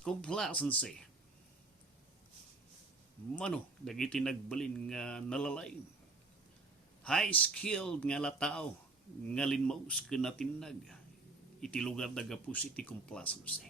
Complacency. Mano, dagiti nagbalin nga nalalaing. High-skilled nga latao, nga linmaus kanatinag. Iti lugar dagapus iti complacency.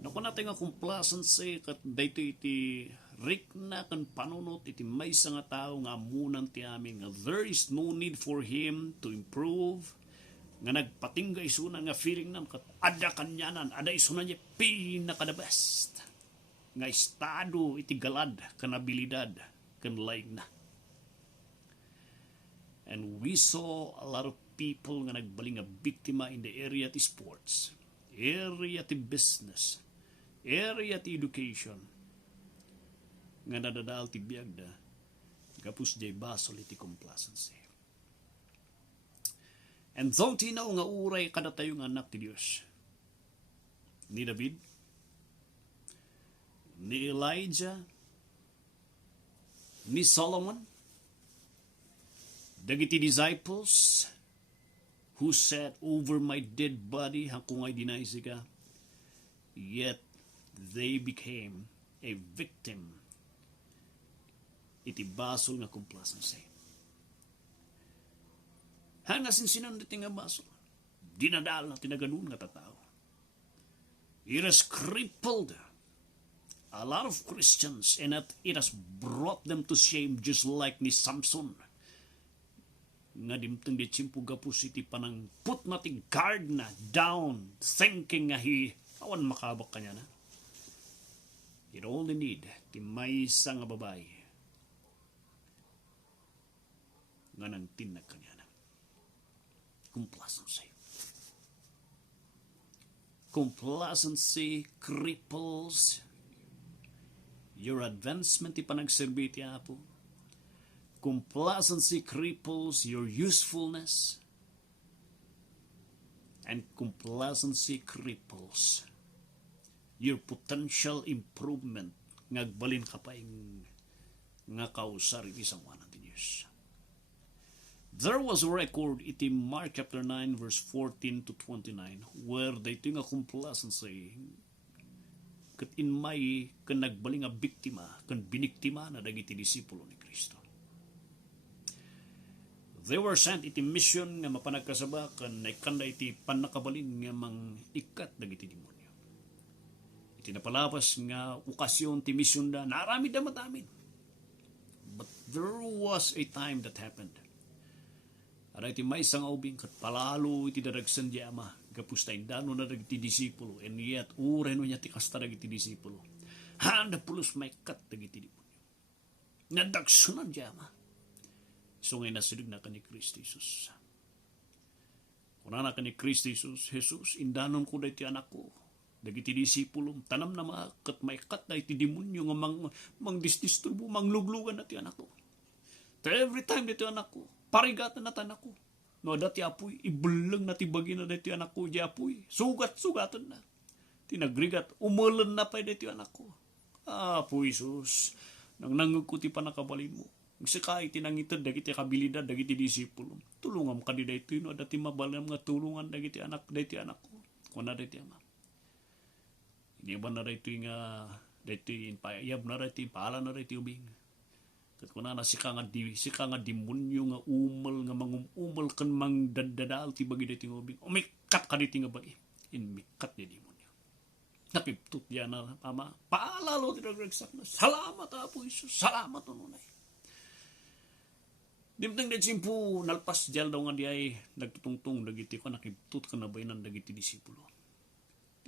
Naku natin nga complacency kat dayto iti rikna kan panunot iti maysa nga tao nga amunan ti amin nga there is no need for him to improve nga nagpatingga isuna nga feeling nam kat ada kanyanan ada isuna niya pinaka the best nga estado iti galad kan abilidad kan laing na. And we saw a lot of people nga nagbaling nga biktima in the area ti sports, area ti business, area ti education nga nadadal ti biagda kapus jay basol iti complacency. And so tinaw nga uray kada tayo nga anak ti Diyos. Ni David, ni Elijah, ni Solomon, dagiti disciples who sat over my dead body kung ay dinay siga, yet they became a victim iti basol nga complacency. Hangasin sinan iti nga basol, dinadal na tinaganun nga tatao. It has crippled a lot of Christians and it has brought them to shame just like ni Samson. Nga dimteng di tsimpo gapus iti panang put nating guard na down thinking nga awan makabak kanya na. It only need ti maysa nga babae nga nang tinag kanya na. Complacency. Complacency cripples your advancement ti panagserbi ti Apo. Complacency cripples your usefulness. And complacency cripples your potential improvement. Ngagbalin ka pa nga kausar iti sangwanan ti Diyos. There was a record iti Mark chapter 9 verse 14 to 29 where daytoy nga complacency ket inmay ken nagbaling nga biktima ken biniktima na dagiti disipulo ni Kristo. They were sent iti mission nga mapanagkasaba ken naikanda iti panakabalin nga mang ikat dagiti demonyo. Iti napalapas nga okasyon ti mission da narami da matamin. But there was a time that happened. Aray iti may isang ubing kat palalo iti daragsan di ama kapusta indano na dagiti disipulo and yet ureno niya ti kasta dagiti disipulo. Handa pulos may kat dagiti demonyo. Nadagsunan di ama. So ngayon nasilig na ka ni Kristo Jesus. Kung na ka ni Kristo Jesus, indanon ko da iti anak ko. Dagiti disipulo, tanam na kat may kat da iti demonyo nga mang disturbo, mang luglugan na iti anak ko. So every time dito anak ko, parigatan na tanak ko. No, dati apoy, ibulang na tibagi na dati anak ko, di apoy. Sugat-sugatan na. Tinagrigat, umulan na pa dati anak ko. Apoy, sus. Nang nangag ko ti panakabalin mo. Sakay tinangitad, dagiti kabilidad, dagiti disipulo. Tulungam ka di dati, no, dati mabalam nga tulungan dagiti anak ko. Kung na dati ama. Hindi ba na dati nga, dati inpayab na dati, paala na dati ubing. Kat kuna na sika nga demonyo nga nga mangumal kan mang dadadal ti bagi dati ngobing. Umikat ka diti nga bagi. Inmikat ni demonyo. Nakiptut yan na ama. Paalalo ti nagregsak na. Salamat Apo Isus. Salamat ununay. Dimtang na simpo nalpas diyal daw nga di ay nagtutungtong dagiti ko nakiptut ka na ba yun dagiti disipulo.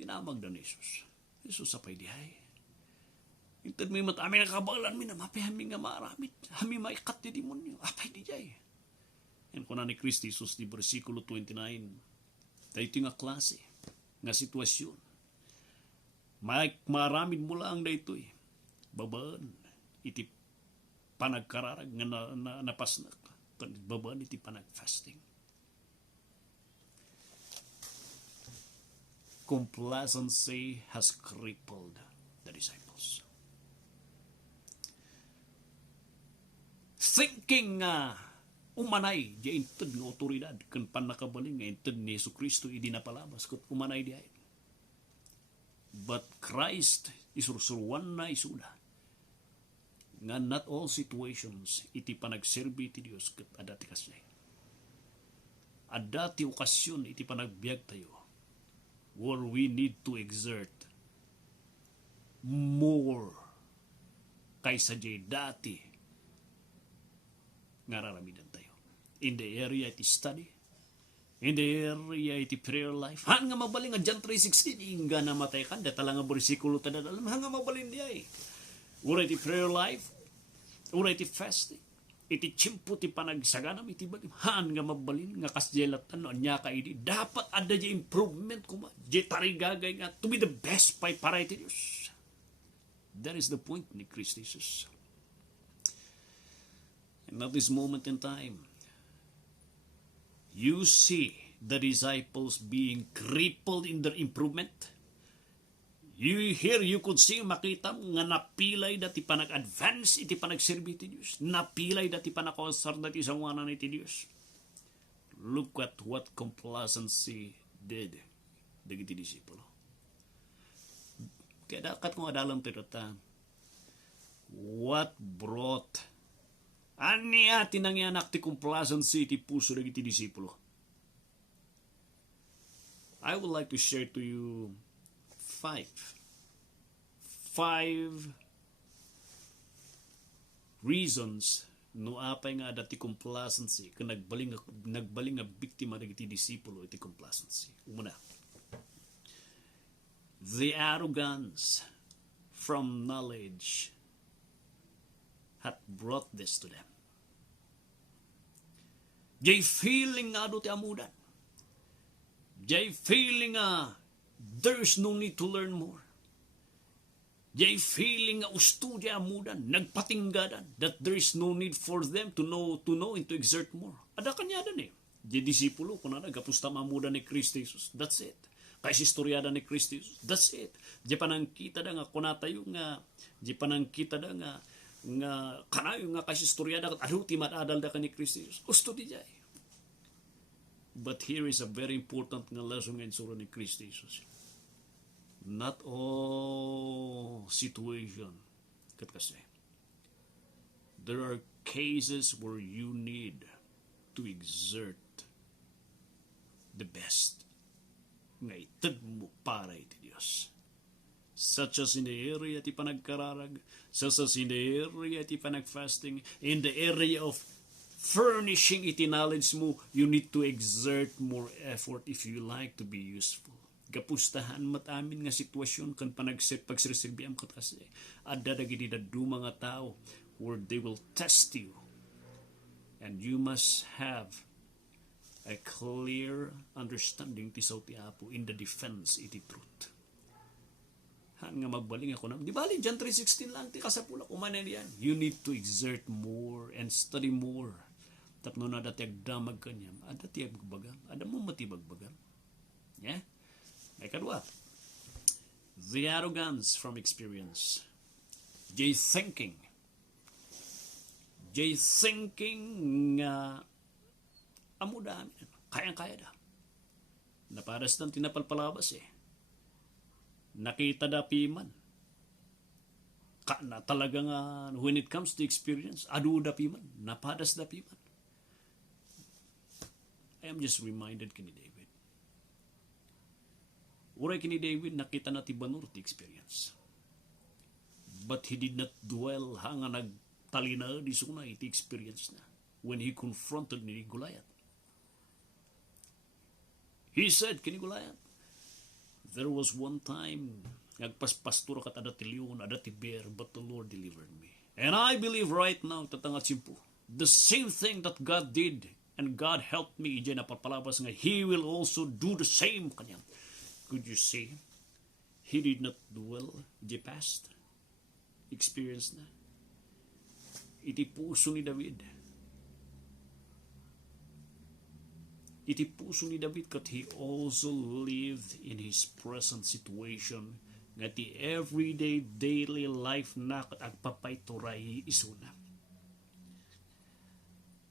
Tinamag na ni Isus. Isus sapay di ay. Intad may matami nga kabalan mi na mapihami nga maramit. Hami maikat di demonyo. Apay di jay. Yan ko na ni Kristo Jesus di versikulo 29. Dahito nga klase. Nga sitwasyon. Maramid mo lang dahito eh. Babaan. Iti panagkararag nga napasnak. Babaan iti panagfasting. Complacency has crippled the disciples. Thinking nga umanay di inted nga otoridad kan panakabaling nga inted ni Jesu Kristo idi napalabas ket umanay di ay. But Christ isursuruan na isuda. Nga not all situations iti panagserbi ti Dios ket adati kasay. Adati okasyon iti panagbiag tayo where we need to exert more kaysa jay dati nga raramidan tayo. In the area iti study, in the area iti prayer life. Han nga mabalin nga John 3:16 inga namatay kan data nga bersikulo tada dalam han nga mabalin di ay. Ura iti prayer life, ura iti fasting, iti chimpo ti panagsaganam iti bagim. Han nga mabalin nga kasjelatan no anya ka idi dapat ada di improvement kuma. Di tarigagay nga to be the best pay para iti Dios. That is the point ni Christ Jesus. And at this moment in time, you see the disciples being crippled in their improvement. You could see, makita nga napilay dati pa nag-advance iti panagserbi ti Diyos. Napilay dati pa nakonsar dati sa wanan iti Diyos. Look at what complacency did dagiti disipulo. Kaya dakat kung adalam tirata, what brought ani ati nangyanak ti complacency ti puso dagiti disipulo. I would like to share to you five reasons no apay nga dati complacency kung nagbaling nga biktima dagiti disipulo iti complacency. Umuna, the arrogance from knowledge had brought this to them. Jay feeling nga do ti amudan. Jay feeling nga there's no need to learn more. Jay feeling nga usto di amudan, nagpatinggadan, that there is no need for them to know and to exert more. Ada kanya dan eh. Jay disipulo kuna nagapusta mamudan ni Kristo Jesus. That's it. Kay istoryada ni Kristo Jesus. That's it. Jay panangkita da nga kunatayo nga, jay panangkita da nga kanayo nga kay istoryada kat adu ti madadal da ka ni Kristo Jesus. Usto di jay. But here is a very important nga lesson nga insuro ni Kristo Jesus. Not all situation kat kasi. There are cases where you need to exert the best nga itad mo para iti Diyos. Such as in the area ti panagkararag, such as in the area ti panagfasting, in the area of furnishing iti knowledge mo, you need to exert more effort if you like to be useful. Gapustahan matamin nga sitwasyon kan pagsireserbiam kat kasi adda dagiti daddu mga tao where they will test you, and you must have a clear understanding ti ti Apo in the defense iti truth. Han nga magbaling ako na, di bali John 3:16 lang ti kasapula kumanen yan. You need to exert more and study more. Tapno na dati agdamag kanyam, adati agbagan, ada mo matibagbagan. Yeah? Ay kadwa, the arrogance from experience. Jay thinking nga amo da amin, kayang-kaya da. Napadas ng tinapalpalabas eh. Nakita da piman. Na talaga nga when it comes to experience, adu da piman, napadas da piman. I am just reminded kini David. Uray kini David, nakita na ti banur ti experience. But he did not dwell hanga nagtalina di suna iti experience na when he confronted ni Goliath. He said kini Goliath, there was one time nagpaspastura kat adati leon, adati bear, but the Lord delivered me. And I believe right now, tatangat simpo, the same thing that God did and God helped me, ije na papalabas nga, He will also do the same kanyang. Could you see? He did not dwell the past experience na. Iti puso ni David. Iti puso ni David kat he also lived in his present situation nga ti everyday daily life na kat agpapayturay isuna.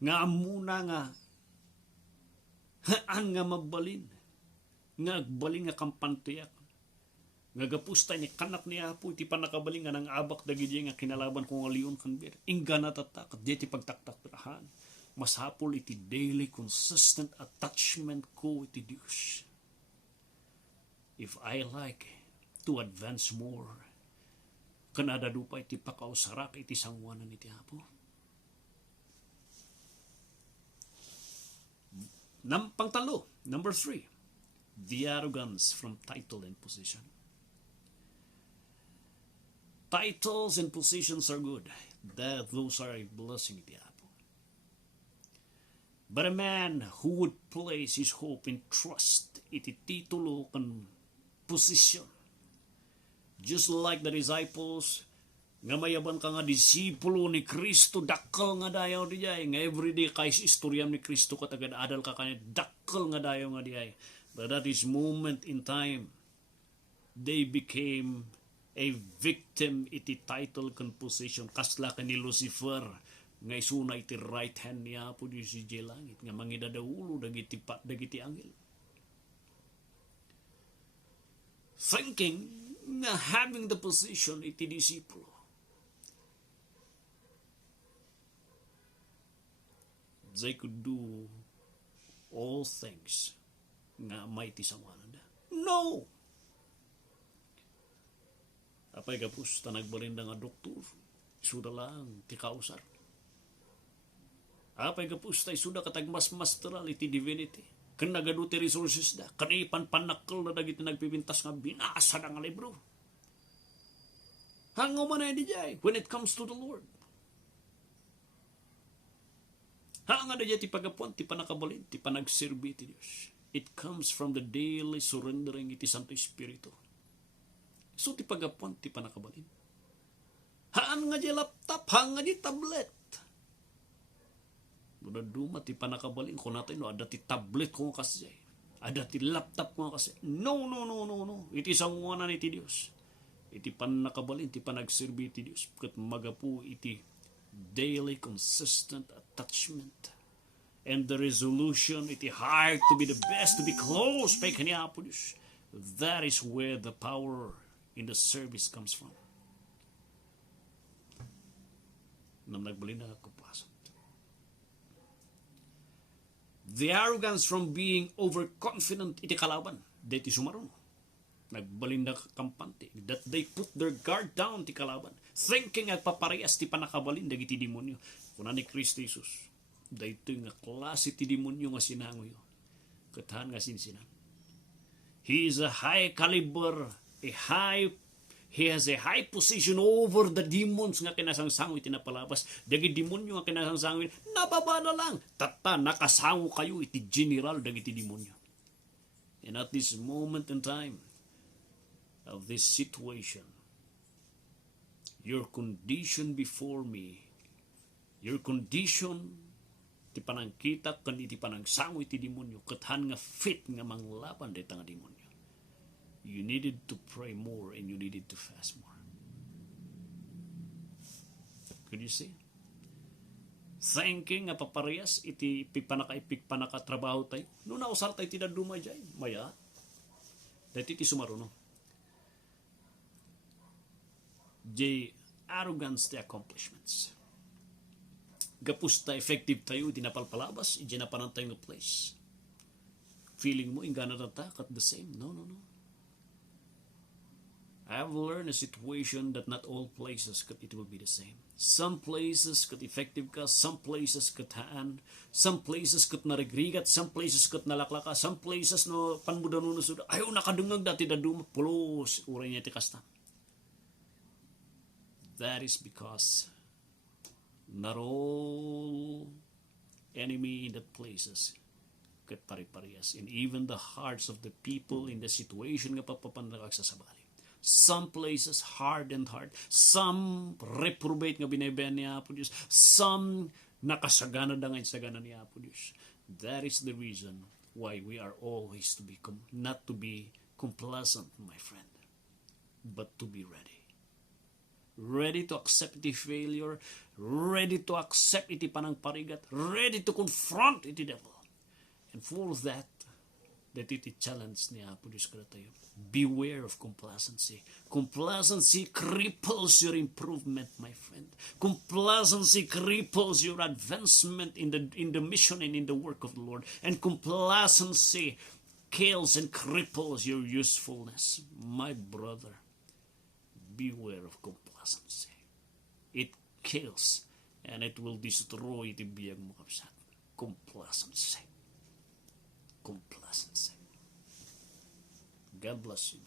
Nga amuna nga ang nga magbalin nga agbalin nga kampantiyak nga gapusta ni kanak ni Apo iti panakabaling nga nang abak dagiti nga kinalaban kung aliyon kan bir ingga natatak at di pagtaktak perahan masapol iti daily consistent attachment ko iti Dios. If I like to advance more kanada dupa iti pakausarak iti sangwanan iti Apo. Pangtalo, number 3, the arrogance from title and position. Titles and positions are good. Those are a blessing iti Apo. But a man who would place his hope and trust iti titulo kan position, just like the disciples, nga mayaban ka nga disipulo ni Kristo, dakkel nga dayaw di jay, nga everyday kais istoryam ni Kristo katagad adal ka kanya, dakkel nga dayaw nga di jay. But at this moment in time, they became a victim iti title kan position, kasla ka ni Lucifer, nga isuna iti right hand niya po di si langit, nga mangidadaulo dagiti angel. Thinking nga having the position iti disipulo, they could do all things nga mighty sangwanan da. No! Apay kapus tanagbalinda nga doktor, isuda lang ti kausar. Apay kapus ta isuda katagmas-masteral iti divinity. Kan nagaduti resources da, kanipan panakkel na dagiti nagpipintas nga binasa da nga libro. Hango man ay di jay, when it comes to the Lord. Hanga da jay ti pagapuan, ti panakabalin, ti panagserbi ti Diyos. It comes from the daily surrendering iti Santo Espiritu. So ti pagapuan, ti panakabalin. Haan nga di laptop, haan nga di tablet. Muna duma ti panakabalin ko natin, no, ada ti tablet ko kasi, ada ti laptop ko kasi. No. Iti sangwanan iti Diyos. Iti panakabalin, ti panagserbi iti Diyos. Kat magapu iti daily consistent attachment. And the resolution, iti heart to be the best, to be close, pay kanya po Diyos. That is where the power in the service comes from. Nang nagbalin na kapasok. The arrogance from being overconfident iti kalaban. Dati sumaron. Nagbalin na kampante. That they put their guard down ti kalaban. Thinking at paparehas ti panakabalin dagiti demonyo. Kuna ni Kristo Jesus. Daytoy nga klase ti demonyo nga sinangoyo. Katahan nga sinsinan. He is a high caliber, he has a high position over the demons nga kinasangsango iti napalabas. Dagi demonyo nga kinasangsango, nababa na lang. Tata, nakasango kayo iti general dagiti demonyo. And at this moment in time of this situation, your condition before me, your condition ti panangkita kan iti panangsango iti demonyo, kathan nga fit nga manglaban dito nga demonyo. You needed to pray more and you needed to fast more. Could you see? Thinking nga paparehas iti ipik panakatrabaho tayo. No nausar tayo tinaduma dyan. Maya. Dati iti sumaruno. Arrogance the accomplishments. Gapusta effective tayo, dinapalpalabas, idinapanan tayo ng place. Feeling mo, ingana tatak at the same. No. I have learned a situation that not all places it will be the same. Some places kat effective ka, some places kat haan, some places kat narigrigat, some places kat nalaklaka, some places no panmudanon no suda. Ayaw nakadungag dati daduma, pulos, uray niya ti kastam. That is because not all enemy in the places kat pare-parehas. And even the hearts of the people in the situation nga papapanagag sa sabali. Some places hardened heart. Some reprobate nga binabayan ni Apo Diyos. Some nakasagana da nga sagana ni Apo Diyos. That is the reason why we are always to be not to be complacent, my friend, but to be ready. Ready to accept the failure, ready to accept iti panang parigat, ready to confront iti devil. And for that, That iti challenge ni Apo Diyos kada tayo. Beware of complacency. Complacency cripples your improvement, my friend. Complacency cripples your advancement in the mission and in the work of the Lord. And complacency kills and cripples your usefulness. My brother, beware of complacency. It kills and it will destroy iti biyag mo kapsat. Complacency. Complacency. God bless you.